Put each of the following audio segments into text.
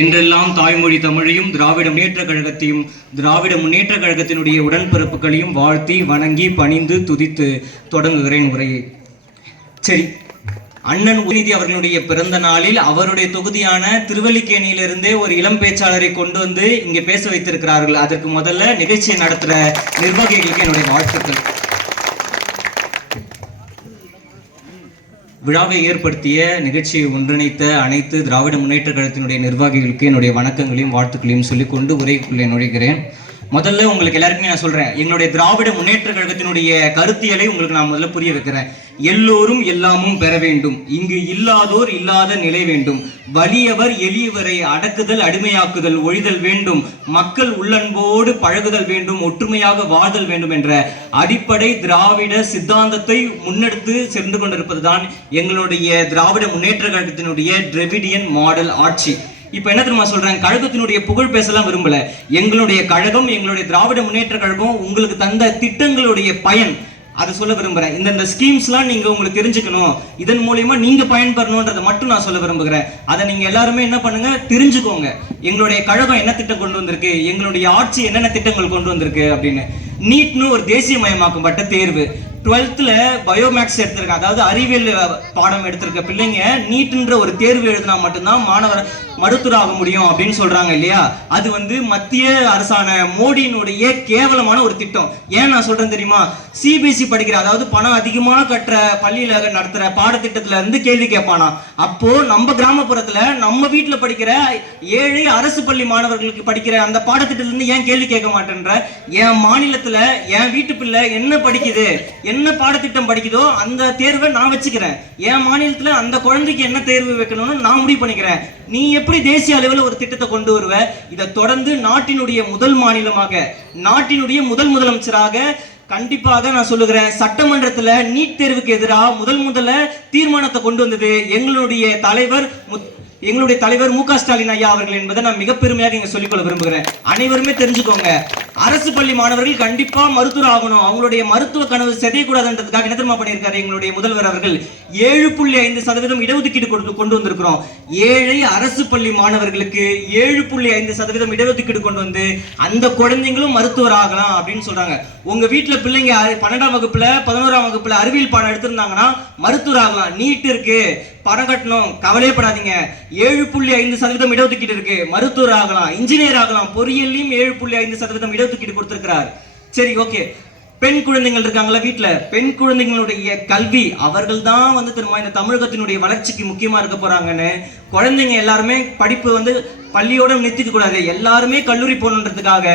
என்றெல்லாம் தாய்மொழி தமிழையும் திராவிட முன்னேற்ற கழகத்தையும் திராவிட முன்னேற்ற கழகத்தினுடைய உடன்பிறப்புகளையும் வாழ்த்தி வணங்கி பணிந்து துதித்து தொடங்குகிறேன் உரையை. சரி, அண்ணன் உதயநிதி அவர்களுடைய பிறந்த நாளில் அவருடைய தொகுதியான திருவல்லிக்கேணியிலிருந்தே ஒரு இளம் பேச்சாளரை கொண்டு வந்து இங்கே பேச வைத்திருக்கிறார்கள். அதற்கு முதல்ல நிகழ்ச்சியை நடத்துகிற நிர்வாகிகளுக்கு என்னுடைய வாழ்த்துக்கள். விழாவை ஏற்படுத்திய நிகழ்ச்சியை ஒன்றிணைத்த அனைத்து திராவிட முன்னேற்ற கழகத்தினுடைய நிர்வாகிகளுக்கு என்னுடைய வணக்கங்களையும் வாழ்த்துக்களையும் சொல்லிக்கொண்டு உரைக்குள்ளே நுழைகிறேன். முதல்ல உங்களுக்கு எல்லாருக்குமே நான் சொல்றேன், எங்களுடைய திராவிட முன்னேற்ற கழகத்தினுடைய கருத்தியலை உங்களுக்கு நான் முதல்ல புரிய வைக்கிறேன். எல்லோரும் எல்லாமும் பெற வேண்டும், இங்கு இல்லாதோர் இல்லாத நிலை வேண்டும், வலியவர் எளியவரை அடக்குதல் அடிமையாக்குதல் ஒழிதல் வேண்டும், மக்கள் உள்ளன்போடு பழகுதல் வேண்டும், ஒற்றுமையாக வாழ்தல் வேண்டும் என்ற அடிப்படை திராவிட சித்தாந்தத்தை முன்னெடுத்து சென்று கொண்டிருப்பதுதான் எங்களுடைய திராவிட முன்னேற்ற கழகத்தினுடைய டிராவிடியன் மாடல் ஆட்சி. இப்ப என்ன தெரியுமா சொல்றேன், கழகத்தினுடைய புகழ் பேசலாம் விரும்பல. எங்களுடைய கழகம், எங்களுடைய திராவிட முன்னேற்ற கழகம் உங்களுக்கு தந்த திட்டங்களுடைய பயன் அதை சொல்ல விரும்புறேன். இந்த ஸ்கீம்ஸ்லாம் நீங்க உங்களுக்கு தெரிஞ்சுக்கணும், இதன் மூலியமா நீங்க பயன்பெறணும்ன்றதை மட்டும் நான் சொல்ல விரும்புகிறேன். அதை நீங்க எல்லாருமே என்ன பண்ணுங்க, தெரிஞ்சுக்கோங்க. எங்களுடைய கழகம் என்ன திட்டம் கொண்டு வந்திருக்கு, எங்களுடைய ஆட்சி என்னென்ன திட்டங்கள் கொண்டு வந்திருக்கு அப்படின்னு. நீட்னு ஒரு தேசியமயமாக்கப்பட்ட தேர்வு, 12th பயோமேக்ஸ் எடுத்திருக்க, அதாவது அறிவியல் பாடம் எடுத்திருக்க பிள்ளைங்க நீட்ன்ற ஒரு தேர்வு எழுதினா மட்டும்தான் மாணவர் மருத்துவராக முடியும் அப்படின்னு சொல்றாங்க இல்லையா? அது மத்திய அரசான மோடியினுடைய கேவலமான ஒரு திட்டம். ஏன் நான் சொல்றேன் தெரியுமா? சிபிஎஸ்இ படிக்கிற, அதாவது பணம் அதிகமா கட்டுற பள்ளியில நடத்துற பாடத்திட்டத்துல இருந்து கேள்வி கேட்பானா. அப்போ நம்ம கிராமப்புறத்துல நம்ம வீட்டுல படிக்கிற ஏழை அரசு பள்ளி மாணவர்களுக்கு படிக்கிற அந்த பாடத்திட்டத்துல இருந்து ஏன் கேள்வி கேட்க மாட்டேன்ற? என் மாநிலத்துல என் வீட்டு பிள்ளை என்ன படிக்குது, என்ன பாடத்திட்டம் படிக்குதோ அந்த தேர்வை நான் வச்சுக்கிறேன். என் மாநிலத்துல அந்த குழந்தைக்கு என்ன தேர்வு வைக்கணும்னு நான் முடிவு பண்ணிக்கிறேன். நீ எப்படி தேசிய அளவில் ஒரு திட்டத்தை கொண்டு வருவ? இதை தொடர்ந்து நாட்டினுடைய முதல் மாநிலமாக, நாட்டினுடைய முதலமைச்சராக கண்டிப்பாக நான் சொல்லுகிறேன், சட்டமன்றத்துல நீட் தேர்வுக்கு எதிராக முதல்ல தீர்மானத்தை கொண்டு வந்தது எங்களுடைய தலைவர் மு க ஸ்டாலின் ஐயா அவர்கள் என்பதை நான் மிக பெருமையாக இங்க சொல்லிக்கொள்ள விரும்புகிறேன். அனைவருமே தெரிஞ்சுக்கோங்க, அரசு பள்ளி மாணவர்கள் கண்டிப்பா மருத்துவர் ஆகணும், அவங்களுடைய மருத்துவ கனவு செதையக்கூடாதுன்றதுக்காக என்ன தெரியுமா பண்ணியிருக்காரு எங்களுடைய முதல்வர் அவர்கள்? 7.5% இடஒதுக்கீடு கொண்டு வந்திருக்கிறோம். ஏழை அரசு பள்ளி மாணவர்களுக்கு 7.5% இடஒதுக்கீடு கொண்டு வந்து அந்த குழந்தைங்களும் மருத்துவர் ஆகலாம் அப்படின்னு சொல்றாங்க. உங்க வீட்டுல பிள்ளைங்க 12ஆம் வகுப்புல 11ஆம் வகுப்புல அறிவியல் பாடம் எடுத்திருந்தாங்கன்னா மருத்துவர் ஆகலாம். நீட் இருக்கு, பணம் கட்டணும், கவலையப்படாதீங்க. 7.5% இடஒதுக்கீடு இருக்கு, மருத்துவர் ஆகலாம், இன்ஜினியர் ஆகலாம், பொறியியலையும் 7.5% இடஒதுக்கீடு கொடுத்திருக்கிறார். சரி, ஓகே. பெண் குழந்தைகள் இருக்காங்களா வீட்டுல, பெண் குழந்தைங்களுடைய கல்வி அவர்கள் தான் தெரியுமா இந்த தமிழகத்தினுடைய வளர்ச்சிக்கு முக்கியமா இருக்க போறாங்கன்னு. குழந்தைங்க எல்லாருமே படிப்பு பள்ளியோட நிறுத்திக்க கூடாது, எல்லாருமே கல்லூரி போகணுன்றதுக்காக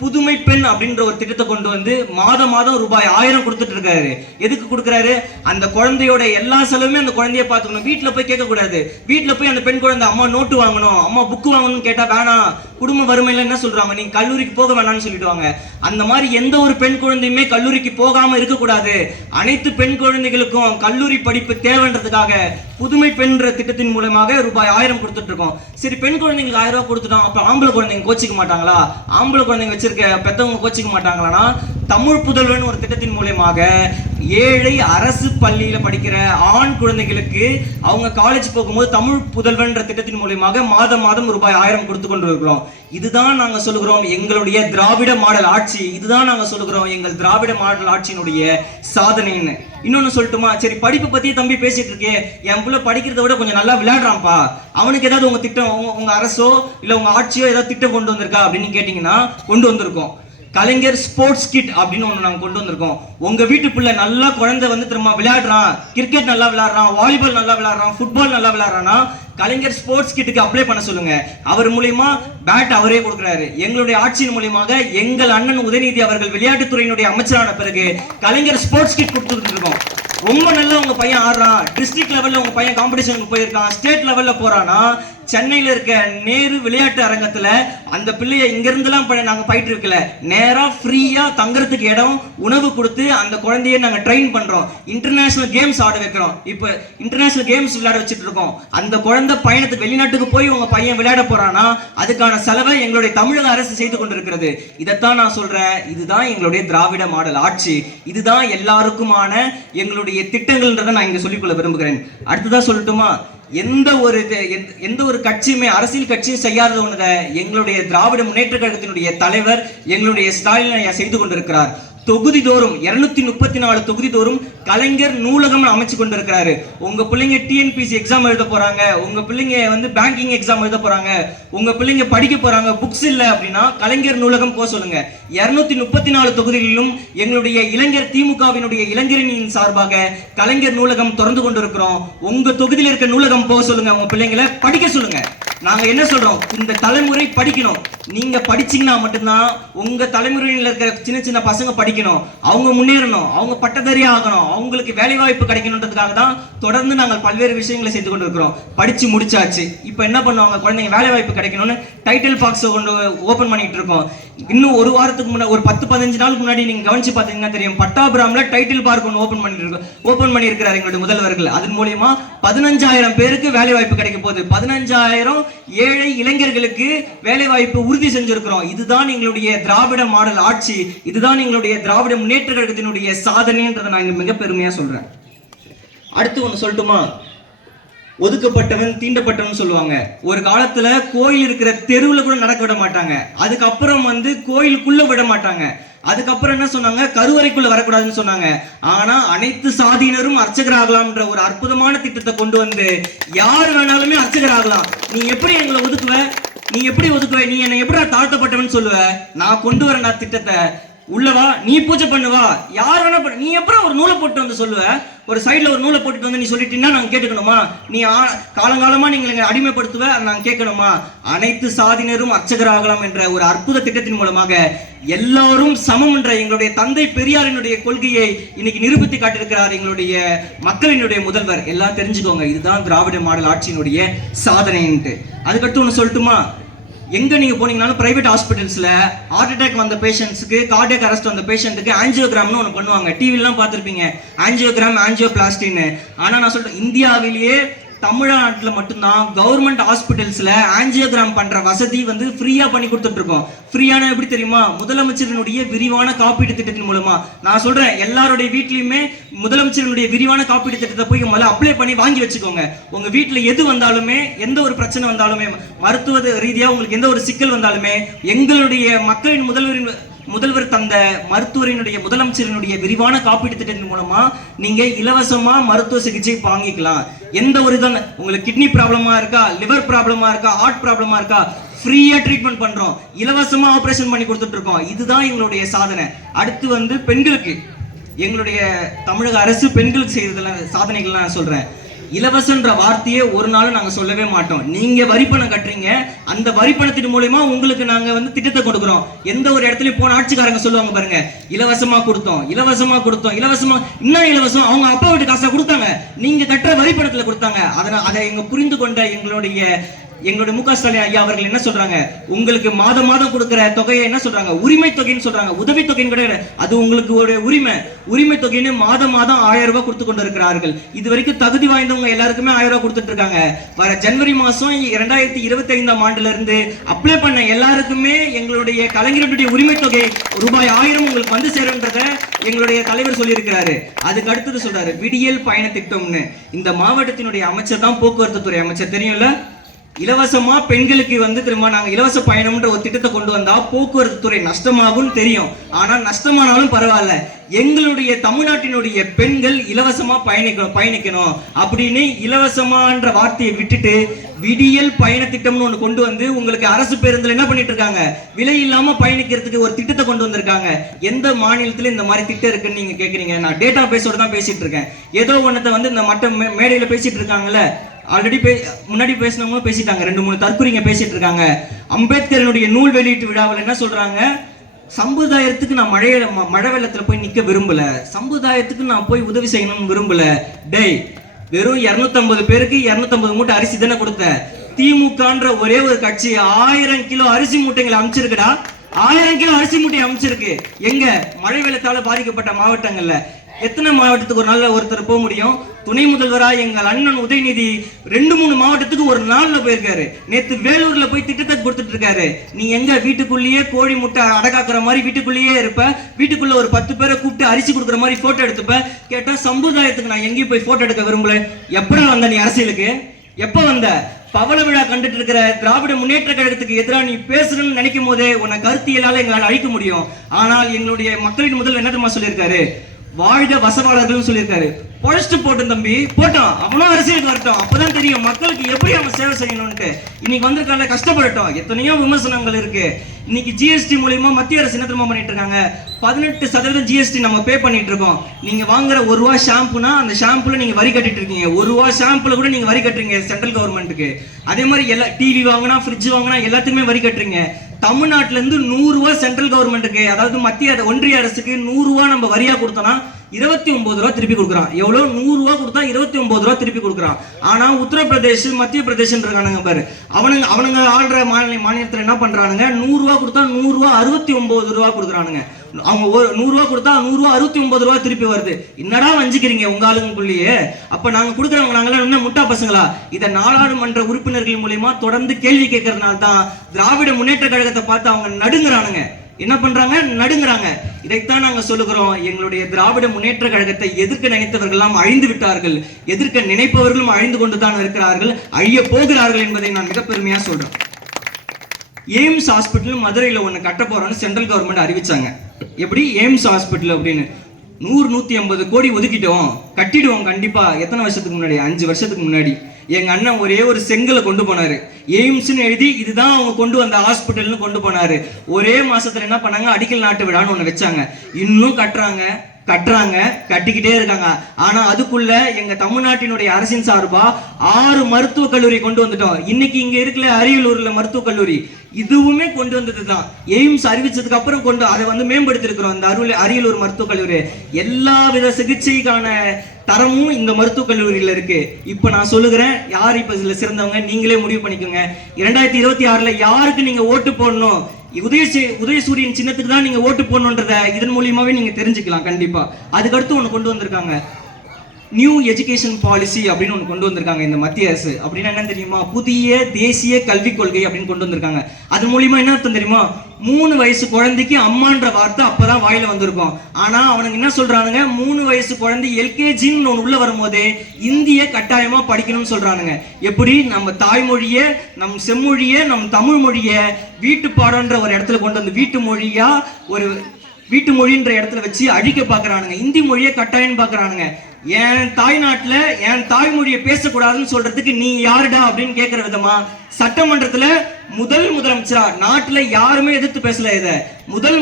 புதுமை பெண் அப்படின்ற ஒரு திட்டத்தை கொண்டு வந்து மாதம் ரூபாய் 1000 கொடுத்துட்டு இருக்காரு. எதுக்கு கொடுக்குறாரு? அந்த குழந்தையோட எல்லா செலவுமே அந்த குழந்தைய பார்த்துக்கணும். வீட்டுல போய் கேட்க கூடாது. வீட்டுல போய் அந்த பெண் குழந்தை அம்மா நோட்டு வாங்கணும், அம்மா புக்கு வாங்கணும்னு கேட்டா வேணாம், குடும்ப வறுமையில என்ன சொல்றாங்க, நீங்க கல்லூரிக்கு போக வேணாம்னு சொல்லிடுவாங்க. அந்த மாதிரி எந்த ஒரு பெண் குழந்தையுமே கல்லூரிக்கு போகாம இருக்கக்கூடாது. அனைத்து பெண் குழந்தைகளுக்கும் கல்லூரி படிப்பு தேவைன்றதுக்காக புதுமை பெண் திட்டத்தின் மூலமாக ரூபாய் 1000 கொடுத்துட்டு இருக்கோம். சரி, பெண் குழந்தைங்களுக்கு 1000 ரூபாய் கொடுத்துட்டோம், அப்ப ஆம்பளை குழந்தைங்க கோச்சிக்க மாட்டாங்களா? ஆம்பளை குழந்தைங்க வச்சிருக்க பெத்தவங்க கோச்சிக்க மாட்டாங்களா? தமிழ் புதல்வன் ஒரு திட்டத்தின் மூலமாக ஏழை அரசு பள்ளியில படிக்கிற ஆண் குழந்தைகளுக்கு அவங்க காலேஜ் போகும்போது தமிழ் புதல்வன் திட்டத்தின் மூலமாக மாதம் ரூபாய் 1000 கொடுத்து கொண்டு இருக்கிறோம். இதுதான் நாங்க சொல்லுகிறோம் எங்களுடைய திராவிட மாடல் ஆட்சி. இதுதான் நாங்க சொல்லுகிறோம் எங்கள் திராவிட மாடல் ஆட்சியினுடைய சாதனைன்னு. இன்னொன்னு சொல்லட்டுமா? சரி, படிப்பு பத்தி தம்பி பேசிட்டு இருக்கே, என் புள்ள படிக்கிறத விட கொஞ்சம் நல்லா விளையாடுறான்ப்பா, அவனுக்கு ஏதாவது உங்க திட்டம், உங்க அரசோ இல்ல உங்க ஆட்சியோ ஏதாவது திட்டம் கொண்டு வந்திருக்கா அப்படின்னு கேட்டீங்கன்னா கொண்டு வந்திருக்கோம். கலைஞர் ஸ்போர்ட்ஸ் கிட் அப்படின்னு ஒன்று நாங்கள் கொண்டு வந்திருக்கோம். உங்க வீட்டு பிள்ளை நல்லா குழந்தை திரும்ப விளையாடுறான், கிரிக்கெட் நல்லா விளையாடுறான், வாலிபால் நல்லா விளையாடுறான், ஃபுட்பால் நல்லா விளையாடுறான்னா கலைஞர் ஸ்போர்ட்ஸ் கிட்டுக்கு அப்ளை பண்ண சொல்லுங்க. அவர் மூலியமா பேட் அவரே கொடுக்குறாரு. எங்களுடைய ஆட்சியின் மூலியமாக எங்கள் அண்ணன் உதயநிதி அவர்கள் விளையாட்டுத்துறையினுடைய அமைச்சரான பிறகு கலைஞர் ஸ்போர்ட்ஸ் கிட் கொடுத்துட்டு இருக்கோம். ரொம்ப நல்லா உங்க பையன் ஆடுறான், டிஸ்ட்ரிக்ட் லெவல்ல உங்க பையன் காம்படிஷனுக்கு போயிருக்கான், ஸ்டேட் லெவல்ல போறானா, சென்னையில இருக்க நேரு விளையாட்டு அரங்கத்துல அந்த பிள்ளைய இங்க இருந்துலாம் நாங்க போயிட்டு இருக்கல, நேரா ஃப்ரீயா தங்கறதுக்கு இடம், உணவு கொடுத்து அந்த குழந்தைய நாங்க ட்ரெயின் பண்றோம். இன்டர்நேஷனல் கேம்ஸ் ஆட வைக்கிறோம். இப்ப இன்டர்நேஷனல் கேம்ஸ் விளையாட வச்சுட்டு இருக்கோம். அந்த குழந்தை பயணத்துக்கு வெளிநாட்டுக்கு போய் உங்க பையன் விளையாட போறானா அதுக்கான செலவை எங்களுடைய தமிழக அரசு செய்து கொண்டிருக்கிறது. இதைத்தான் நான் சொல்றேன், இதுதான் எங்களுடைய திராவிட மாடல் ஆட்சி, இதுதான் எல்லாருக்குமான எங்களுடைய திட்டங்கள்ன்றதை நான் இங்க சொல்லிக்கொள்ள விரும்புகிறேன். அடுத்ததா சொல்லட்டுமா? எந்த ஒரு கட்சியுமே அரசியல் கட்சியும் செய்யாத ஒன்றை எங்களுடைய திராவிட முன்னேற்ற கழகத்தினுடைய தலைவர் எங்களுடைய ஸ்டாலின் செய்து கொண்டிருக்கிறார். தொகுதி தோறும் 234 தொகுதி தோறும் கலைஞர் நூலகம் அமைச்சு கொண்டிருக்கிறாரு. உங்க பிள்ளைங்க டிஎன்பிசி எக்ஸாம் எழுத போறாங்க, உங்க பிள்ளைங்க வந்து பேங்கிங் எக்ஸாம் எழுத போறாங்க, உங்க பிள்ளைங்க படிக்க போறாங்க, புக்ஸ் இல்ல அப்படின்னா கலைஞர் நூலகம் போக சொல்லுங்க. 234 தொகுதிகளிலும் எங்களுடைய இளைஞர் திமுகவினுடைய இளைஞரணியின் சார்பாக கலைஞர் நூலகம் திறந்து கொண்டிருக்கிறோம். உங்க தொகுதியில் இருக்க நூலகம் போக சொல்லுங்க, உங்க பிள்ளைங்களை படிக்க சொல்லுங்க. நாங்க என்ன சொல்றோம், இந்த தலைமுறை படிக்கணும். நீங்க படிச்சீங்கன்னா மட்டும்தான் உங்க தலைமுறையில் இருக்கிற சின்ன சின்ன பசங்க படிக்கணும், அவங்க முன்னேறணும், அவங்க பட்டதாரி ஆகணும், அவங்களுக்கு வேலை வாய்ப்பு கிடைக்கணுன்றதுக்காக தான் தொடர்ந்து நாங்கள் பல்வேறு விஷயங்களை செய்து கொண்டிருக்கிறோம். படிச்சு முடிச்சாச்சு, இப்போ என்ன பண்ணுவாங்க, குழந்தைங்க வேலை வாய்ப்பு கிடைக்கணும்னு டைட்டில் பாக்ஸ் கொண்டு ஓபன் பண்ணிட்டு இருக்கோம். இன்னும் ஒரு வாரத்துக்கு முன்னாடி, ஒரு 10-15 நாளுக்கு முன்னாடி நீங்க கவனிச்சு பார்த்தீங்கன்னா தெரியும், பட்டாபிராம்ல டைட்டில் பார்க் ஒன்று ஓபன் பண்ணியிருக்கிறார் எங்களுடைய முதல்வர்கள். அதன் மூலியமா 15,000 பேருக்கு வேலை வாய்ப்பு கிடைக்க போகுது. 15,000 ஏழை இளைஞர்களுக்கு வேலை வாய்ப்பு உறுதி செஞ்சிருக்கிறோம். இதுதான் எங்களுடைய திராவிட மாடல் ஆட்சி, இதுதான் எங்களுடைய திராவிட முன்னேற்ற கழகத்தினுடைய சாதனைன்றதை நான் இங்க மிக பெருமையா சொல்றேன். அடுத்து ஒண்ணு சொல்லட்டுமா, ஒதுக்கப்பட்டவன் தீண்டப்பட்டவன் சொல்லுவாங்க. ஒரு காலத்துல கோயில் இருக்கிற தெருவுல கூட நடக்க விட மாட்டாங்க, அதுக்கப்புறம் வந்து கோயிலுக்குள்ள விட மாட்டாங்க, அதுக்கப்புறம் என்ன சொன்னாங்க, கருவறைக்குள்ள வரக்கூடாதுன்னு சொன்னாங்க. ஆனா அனைத்து சாதியினரும் அர்ச்சகர் ஆகலாம்ன்ற ஒரு அற்புதமான திட்டத்தை கொண்டு வந்து யார் வேணாலுமே அர்ச்சகர் ஆகலாம். நீ எப்படி எங்களை ஒதுக்குவ, நீ எப்படி ஒதுக்குவ, நீ என்னை எப்படி தாழ்த்தப்பட்டவன் சொல்லுவ, நான் கொண்டு வரேன் திட்டத்தை, உள்ளவா நீ பூஜை பண்ணுவா, யார் வேணா பண்ண, நீ எப்பறம் ஒரு நூலை போட்டு வந்து சொல்லுவ, ஒரு சைட்ல ஒரு நூலை போட்டுட்டு வந்து நீ சொல்லிட்டீங்கன்னா நாங்க கேட்டுக்கணுமா? நீ காலங்காலமா நீங்க அடிமைப்படுத்துவ, நாங்க கேட்கணுமா? அனைத்து சாதியினரும் அர்ச்சகர் ஆகலாம் என்ற ஒரு அற்புத திட்டத்தின் மூலமாக எல்லாரும் சமம் என்ற எங்களுடைய தந்தை பெரியாரினுடைய கொள்கையை இன்னைக்கு நிரூபித்து காட்டியிருக்கிறார் எங்களுடைய மக்களினுடைய முதல்வர். எல்லாம் தெரிஞ்சுக்கோங்க, இதுதான் திராவிட மாடல் ஆட்சியினுடைய சாதனைன்ட்டு. அதுக்கடுத்து ஒன்று சொல்லட்டுமா, எங்க நீங்க போனீங்கன்னாலும் பிரைவேட் ஹாஸ்பிட்டல்ஸ்ல ஹார்ட் அட்டாக் வந்த பேஷண்ட்ஸ்க்கு, கார்டியக் அரெஸ்ட் வந்த பேஷண்ட்டுக்கு ஆஞ்சியோகிராம்னு ஒன்று பண்ணுவாங்க. டிவிலாம் பார்த்துருப்பீங்க, ஆஞ்சியோகிராம், ஆஞ்சியோபிளாஸ்டின்னு. ஆனா நான் சொல்றேன், இந்தியாவிலேயே தமிழ்நாட்டில் மட்டும்தான் கவர்மெண்ட் ஹாஸ்பிட்டல்ஸ்ல ஆஞ்சியோகிராம் பண்ற வசதி வந்து ஃப்ரீயா பண்ணி கொடுத்துட்டு இருக்கோம். ஃப்ரீயான எப்படி தெரியுமா, முதலமைச்சரினுடைய விரிவான காப்பீடு திட்டத்தின் மூலமா. நான் சொல்றேன், எல்லாருடைய வீட்லயுமே முதலமைச்சரினுடைய விரிவான காப்பீடு திட்டத்தை போய் முதல்ல அப்ளை பண்ணி வாங்கி வச்சுக்கோங்க. உங்க வீட்டுல எது வந்தாலுமே, எந்த ஒரு பிரச்சனை வந்தாலுமே, மருத்துவ ரீதியா உங்களுக்கு எந்த ஒரு சிக்கல் வந்தாலுமே, எங்களுடைய மக்களின் முதல்வர் தந்த மருத்துவரினுடைய முதலமைச்சரினுடைய விரிவான காப்பீடு திட்டத்தின் மூலமா நீங்க இலவசமா மருத்துவ சிகிச்சை வாங்கிக்கலாம். எந்த ஒரு இதான், உங்களுக்கு கிட்னி ப்ராப்ளமா இருக்கா, லிவர் ப்ராப்ளமா இருக்கா, ஹார்ட் ப்ராப்ளமா இருக்கா, ஃப்ரீயா ட்ரீட்மெண்ட் பண்றோம், இலவசமா ஆபரேஷன் பண்ணி கொடுத்துட்டு இருக்கோம். இதுதான் எங்களுடைய சாதனை. அடுத்து வந்து பெண்களுக்கு, எங்களுடைய தமிழக அரசு பெண்களுக்கு செய்யறதுல சாதனைகள்லாம் நான் சொல்றேன். இலவசன்ற வார்த்தையே ஒரு நாள் நாங்க சொல்லவே மாட்டோம். நீங்க வரிப்பணம் கட்டுறீங்க, அந்த வரிப்பணத்தின் மூலமா உங்களுக்கு நாங்க வந்து திட்டத்தை கொடுக்குறோம். எந்த ஒரு இடத்துலயும் போன ஆட்சிக்காரங்க சொல்லுவாங்க பாருங்க, இலவசமா கொடுத்தோம், இலவசமா கொடுத்தோம், இலவசமா, இன்னும் இலவசம், அவங்க அப்பா வீட்டு காசா கொடுத்தாங்க, நீங்க கட்டுற வரிப்பணத்துல கொடுத்தாங்க. அதை எங்க புரிந்து கொண்ட எங்களுடைய மு.க. ஸ்டாலின் ஐயா அவர்கள் என்ன சொல்றாங்க, உங்களுக்கு மாதம் மாதம் கொடுக்கிற தொகையை என்ன சொல்றாங்க, உரிமை தொகைன்னு சொல்றாங்க. உதவி தொகைன்னு கிடையாது, அது உங்களுக்கு ஒரு உரிமை தொகைன்னு மாதம் 1000 ரூபாய் கொடுத்து கொண்டு இருக்கிறார்கள். இது வரைக்கும் தகுதி வாய்ந்தவங்க எல்லாருக்குமே 1000 ரூபாய் கொடுத்துட்டு இருக்காங்க. வர ஜனவரி மாசம் 2025 ஆண்டுல இருந்து அப்ளை பண்ண எல்லாருக்குமே எங்களுடைய கலைஞருடைய உரிமை தொகை ரூபாய் 1000 உங்களுக்கு வந்து சேரும்ன்றத எங்களுடைய தலைவர் சொல்லியிருக்கிறாரு. அதுக்கு அடுத்தது சொல்றாரு விடியல் பயண திட்டம்னு. இந்த மாவட்டத்தினுடைய அமைச்சர் தான் போக்குவரத்து துறை அமைச்சர், தெரியும்ல. இலவசமா பெண்களுக்கு வந்து திரும்ப நாங்க இலவச பயணம்ன்ற ஒரு திட்டத்தை கொண்டு வந்தா போக்குவரத்து துறை நஷ்டமாகும் தெரியும். ஆனா நஷ்டமானாலும் பரவாயில்ல, எங்களுடைய தமிழ்நாட்டினுடைய பெண்கள் இலவசமா பயணிக்கணும் அப்படின்னு இலவசமான்ற வார்த்தையை விட்டுட்டு விடியல் பயண திட்டம்னு ஒண்ணு கொண்டு வந்து உங்களுக்கு அரசு பேருந்துல என்ன பண்ணிட்டு இருக்காங்க, விலை இல்லாம பயணிக்கிறதுக்கு ஒரு திட்டத்தை கொண்டு வந்திருக்காங்க. எந்த மாநிலத்துல இந்த மாதிரி திட்டம் இருக்குன்னு நீங்க கேக்குறீங்க. நான் டேட்டா பேஸோட தான் பேசிட்டு இருக்கேன். ஏதோ ஒன்னத்தை வந்து இந்த மட்ட மேடையில பேசிட்டு இருக்காங்கல்ல, ஆல்ரெடி முன்னாடி பேசினவங்களும் பேசிட்டாங்க, 2-3 தற்குறிங்க பேசிட்டு இருக்காங்க. அம்பேத்கரனுடைய நூல் வெளியீட்டு விழாவில் என்ன சொல்றாங்க, சமுதாயத்துக்கு நான் மழை வெள்ளத்துல போய் நிக்க விரும்பல, சமுதாயத்துக்கு நான் போய் உதவி செய்யணும்னு விரும்பல. டேய், வெறும் 250 பேருக்கு 250 மூட்டை அரிசி தானே கொடுத்த. திமுகன்ற ஒரே ஒரு கட்சி 1000 கிலோ அரிசி மூட்டைகளை அமைச்சிருக்குடா. 1000 கிலோ அரிசி மூட்டை அமைச்சிருக்கு. எங்க மழை வெள்ளத்தால பாதிக்கப்பட்ட மாவட்டங்கள்ல. எத்தனை மாவட்டத்துக்கு ஒரு நாள்ல ஒருத்தர் போக முடியும்? துணை முதல்வரா எங்கள் அண்ணன் உதயநிதி 2-3 மாவட்டத்துக்கு ஒரு நாள்ல போயிருக்காரு. நேத்து வேலூர்ல போய் திட்டத்தை கொடுத்துட்டு இருக்காரு. நீ எங்க வீட்டுக்குள்ளேயே கோழி முட்டை அடகாக்குற மாதிரி வீட்டுக்குள்ளேயே இருப்ப, வீட்டுக்குள்ள ஒரு 10 பேரை கூப்பிட்டு அரிசி கொடுக்குற மாதிரி போட்டோ எடுத்துப்ப. கேட்டா சமுதாயத்துக்கு நான் எங்கேயும் போய் போட்டோ எடுக்க விரும்பல. எப்படா வந்த நீ அரசியலுக்கு? எப்ப வந்த? பவள விழா கண்டுட்டு இருக்கிற திராவிட முன்னேற்ற கழகத்துக்கு எதிராக நீ பேசுறன்னு நினைக்கும் போதே உன்னை கருத்தியலால எங்களால் அழிக்க முடியும். ஆனால் எங்களுடைய மக்களின் முதல் என்ன தெரியுமா சொல்லியிருக்காரு? வாழ்க வசவாளர்கள் சொல்லியிருக்காரு. பொழைச்சிட்டு போட்டோம் தம்பி, போட்டோம். அவனும் அரசியலுக்கு வரட்டும், அப்பதான் தெரியும் மக்களுக்கு எப்படி அவன் சேவை செய்யணும்ட்டு. இன்னைக்கு வந்திருக்கால கஷ்டப்படட்டும். எத்தனையோ விமர்சனங்கள் இருக்கு. இன்னைக்கு ஜிஎஸ்டி மூலியமா மத்திய அரசு என்ன திரும்ப பண்ணிட்டு இருக்காங்க? 18% ஜிஎஸ்டி நம்ம பே பண்ணிட்டு இருக்கோம். நீங்க வாங்குற ₹1 ஷாம்புனா அந்த ஷாம்புல நீங்க வரி கட்டிட்டு இருக்கீங்க. ₹1 ஷாம்புல கூட நீங்க வரி கட்டுறீங்க சென்ட்ரல் கவர்மெண்ட்டுக்கு. அதே மாதிரி எல்லா டிவி வாங்கினா, ஃப்ரிட்ஜ் வாங்கினா எல்லாத்துக்குமே வரி கட்டுறீங்க. தமிழ்நாட்டில இருந்து ₹100 சென்ட்ரல் கவர்மெண்ட்டுக்கு, அதாவது மத்திய ஒன்றிய அரசுக்கு ₹100 நம்ம வரியா கொடுத்தோம்னா ₹29 திருப்பி கொடுக்குறான். எவ்வளவு? ₹100 கொடுத்தா ₹29 திருப்பி கொடுக்குறான். ஆனா உத்தரப்பிரதேஷ், மத்திய பிரதேஷ் இருக்கானுங்க பாரு, அவனுங்க ஆள்ற மாநிலத்தில் என்ன பண்றானுங்க? ₹100 கொடுத்தா ₹100 ₹69 கொடுக்குறானுங்க. அவங்க ₹100 கொடுத்தா ₹100 திருப்பி வருது. என்னடா வஞ்சிக்கிறீங்க உங்க ஆளுங்களுக்குள்ளேயே? அப்ப நாங்க கொடுக்குறவங்க நாங்களாம் என்ன முட்டா பசங்களா? இதை நாடாளுமன்ற உறுப்பினர்கள் மூலியமா தொடர்ந்து கேள்வி கேட்கறதுனால தான் திராவிட முன்னேற்ற கழகத்தை பார்த்து அவங்க நடுங்குறானுங்க. என்ன பண்றாங்க? நடுங்குறாங்க. இதைத்தான் நாங்க சொல்லுகிறோம். எங்களுடைய திராவிட முன்னேற்ற கழகத்தை எதிர்க்க நினைத்தவர்கள் எல்லாம் அழிந்து விட்டார்கள். எதிர்க்க நினைப்பவர்களும் அழிந்து கொண்டுதான் இருக்கிறார்கள், அழிய போகிறார்கள் என்பதை நான் மிக பெருமையா சொல்றேன். எய்ம்ஸ் ஹாஸ்பிட்டல் மதுரையில் ஒன்று கட்ட போறோம்னு சென்ட்ரல் கவர்மெண்ட் அறிவிச்சாங்க. எப்படி? எய்ம்ஸ் ஹாஸ்பிட்டல் அப்படின்னு 100-150 கோடி ஒதுக்கிட்டோம், கட்டிடுவோம் கண்டிப்பா. எத்தனை வருஷத்துக்கு முன்னாடி? 5 வருஷத்துக்கு முன்னாடி எங்க அண்ணன் ஒரே ஒரு செங்கலை கொண்டு போனாரு. எய்ம்ஸ்னு எழுதி இதுதான் அவங்க கொண்டு வந்த ஹாஸ்பிட்டல்னு கொண்டு போனாரு. ஒரே மாசத்துல என்ன பண்ணாங்க? அடிக்கல் நாட்டு விழான்னு ஒண்ணு வச்சாங்க. இன்னும் கட்டுறாங்க, கட்டிக்கிட்டே இருக்காங்க. ஆனா அதுக்குள்ள எங்க தமிழ்நாட்டினுடைய அரசின் சார்பா 6 மருத்துவக் கல்லூரி கொண்டு வந்துட்டோம். இன்னைக்கு இங்க இருக்கிற அரியலூர்ல மருத்துவக் கல்லூரி இதுவுமே கொண்டு வந்ததுதான். எய்ம்ஸ் அறிவிச்சதுக்கு அப்புறம் அதை வந்து மேம்படுத்தி இருக்கிறோம். இந்த அரியலூர் மருத்துவக் கல்லூரி எல்லா வித சிகிச்சைக்கான தரமும் இந்த மருத்துவக் கல்லூரியில இருக்கு. இப்ப நான் சொல்லுகிறேன், யார் இப்ப இதுல சிறந்தவங்க நீங்களே முடிவு பண்ணிக்கோங்க. 2026ல யாருக்கு நீங்க ஓட்டு போடணும், உதயசூரியன் சின்னத்துக்கு தான் நீங்க ஓட்டு போடணுன்றத இதன் மூலியமாவே நீங்க தெரிஞ்சுக்கலாம். கண்டிப்பா அதுக்கடுத்து ஒண்ணு கொண்டு வந்திருக்காங்க, நியூ எஜுகேஷன் பாலிசி அப்படின்னு ஒன்று கொண்டு வந்திருக்காங்க இந்த மத்திய அரசு. அப்படின்னா என்ன தெரியுமா? புதிய தேசிய கல்விக் கொள்கை அப்படின்னு கொண்டு வந்திருக்காங்க. அது மூலியமா என்ன அர்த்தம் தெரியுமா? 3 வயசு குழந்தைக்கு அம்மான்ற வார்த்தை அப்பதான் வாயில வந்திருக்கும். ஆனா அவனுக்கு என்ன சொல்றானுங்க? 3 வயசு குழந்தை எல்கேஜின்னு ஒன்று உள்ள வரும்போதே இந்திய கட்டாயமா படிக்கணும்னு சொல்றானுங்க. எப்படி? நம்ம தாய்மொழிய, நம் செம்மொழிய, நம் தமிழ் மொழிய வீட்டு பாடம்ன்ற ஒரு இடத்துல கொண்டு வந்து வீட்டு மொழின்ற இடத்துல வச்சு அழிக்க பாக்குறானுங்க. இந்தி மொழியை கட்டாயம் பாக்குறானுங்க. என் தாய்நாட்டுல என் தாய்மொழியை பேசக்கூடாதுன்னு சொல்றதுக்கு நீ யாருடா அப்படின்னு கேட்கிற விதமா சட்டமன்றத்துல முதலமைச்சரா, நாட்டுல யாருமே எதிர்த்து பேசல. இத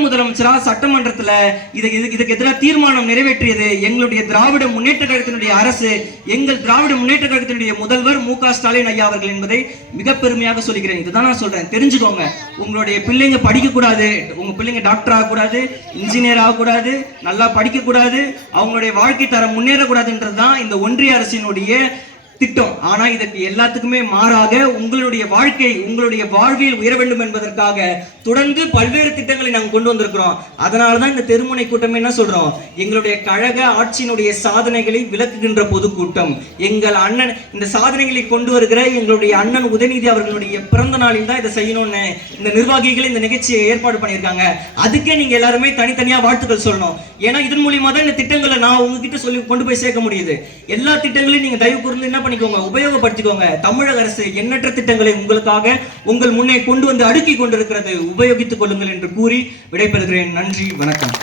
முதலமைச்சரா சட்டமன்றத்துல இதுக்கு எதிராக தீர்மானம் நிறைவேற்றியது எங்களுடைய திராவிட முன்னேற்ற கழகத்தினுடைய அரசு, எங்கள் திராவிட முன்னேற்ற கழகத்தினுடைய முதல்வர் மு.க. ஸ்டாலின் ஐயா அவர்கள் என்பதை மிக பெருமையாக சொல்கிறேன். இதுதான் நான் சொல்றேன், தெரிஞ்சுக்கோங்க. உங்களுடைய பிள்ளைங்க படிக்க கூடாது, உங்க பிள்ளைங்க டாக்டர் ஆகக்கூடாது, இன்ஜினியர் ஆகக்கூடாது, நல்லா படிக்க கூடாது, அவங்களுடைய வாழ்க்கை தரம் முன்னேறக்கூடாதுன்றதுதான் இந்த ஒன்றிய அரசினுடைய திட்டம். ஆனா இதற்கு எல்லாத்துக்குமே மாறாக உங்களுடைய வாழ்வில் உயர வேண்டும் என்பதற்காக தொடர்ந்து பல்வேறு திட்டங்களை நாங்கள் கொண்டு வந்திருக்கிறோம். அதனாலதான் இந்த தெருமுனை கூட்டம் என்ன சொல்றோம்? எங்களுடைய கழக ஆட்சியினுடைய சாதனைகளை விளக்குகின்ற பொதுக்கூட்டம். எங்கள் அண்ணன் இந்த சாதனைகளை கொண்டு வருகிற எங்களுடைய அண்ணன் உதயநிதி அவர்களுடைய பிறந்த நாளில் தான் இதை செய்யணும்னு இந்த நிர்வாகிகள் இந்த நிகழ்ச்சியை ஏற்பாடு பண்ணியிருக்காங்க. அதுக்கே நீங்க எல்லாருமே தனித்தனியா வாழ்த்துக்கள் சொல்லணும். ஏன்னா இதன் மூலியமா தான் இந்த திட்டங்களை நான் உங்ககிட்ட சொல்லி கொண்டு போய் சேர்க்க முடியுது. எல்லா திட்டங்களையும் நீங்க தயவு கூர்ந்து என்ன பண்ணிக்கோங்க, உபயோகப்படுத்திக்கோங்க. தமிழக அரசு எண்ணற்ற திட்டங்களை உங்களுக்காக உங்கள் முன்னே கொண்டு வந்து அடுக்கி கொண்டிருக்கிறது, உபயோகித்துக் கொள்ளுங்கள் என்று கூறி விடைபெறுகிறேன். நன்றி, வணக்கம்.